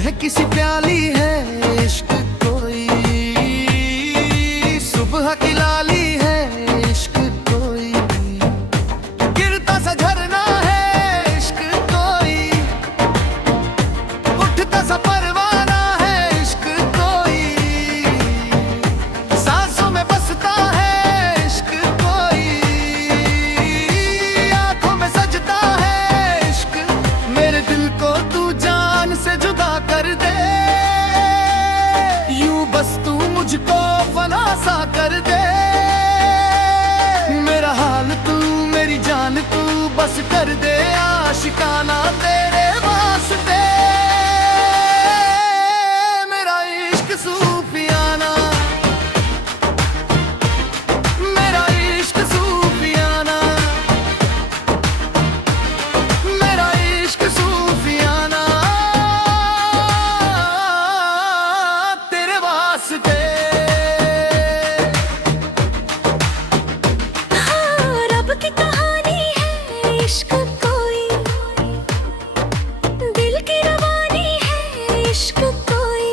महकी सी प्याली है इश्क कोई, सुबह की लाली है इश्क कोई, गिरता सा झरना है इश्क कोई, उठता सा परवाना है इश्क कोई, सांसों में बसता है इश्क कोई, आंखों में सजता है इश्क। मेरे दिल को तू जान से जुदा कर दे, यूं बस तू मुझको फना सा कर दे। मेरा हाल तू मेरी जान तू बस कर दे, आशिकाना तेरे वास्ते मेरा इश्क सूफियाना, मेरा इश्क सूफियाना, मेरा इश्क सूफियाना तेरे वास्ते। हाँ, रब की कहानी है इश्क कोई, दिल की रवानी है इश्क कोई,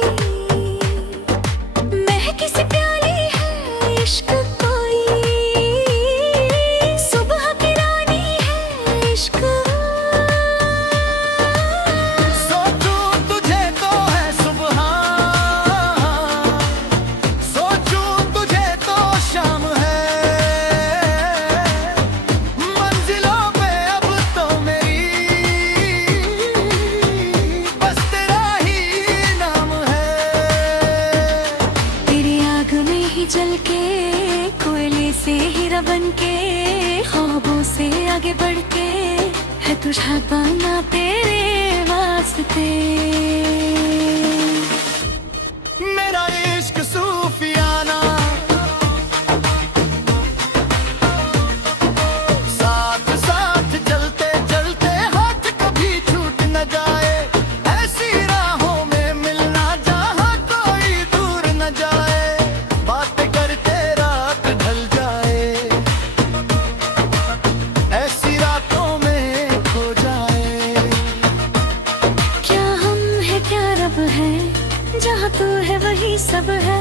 महकी सी प्याली है इश्क कोई, सुबह की रानी है इश्क। सोचूं तुझे तो है सुबह, सोचूं तुझे तो शाम है, मंजिलों पे अब तो मेरी बस तेरा ही नाम है। तेरी आग में ही जल के, कोयले से हीरा बन के, ख्वाबों से आगे बढ़ के, है तुझा पाना तेरे वास्ते। मेरा इश्क सूफियाना, साथ साथ चलते चलते हाथ कभी छूट न जाए, ऐसी राहों में मिलना जहाँ कोई दूर न जाए, बातें करते रात ढल जाए, ऐसी रातों में खो जाए। क्या हम है क्या रब है, जहाँ तू है वही सब है,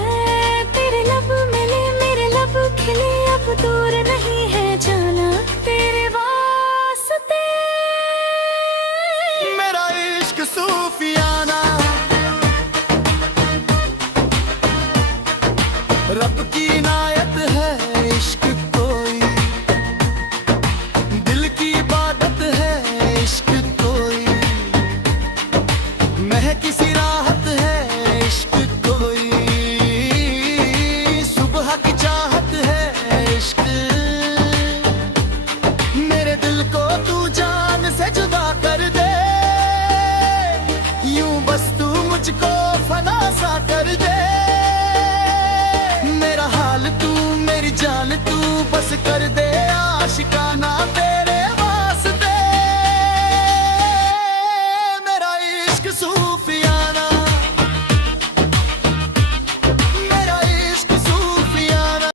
तेरे लब मिले मेरे लब खिले, अब दूर नहीं है जाना तेरे वास्ते। मेरा इश्क सूफिया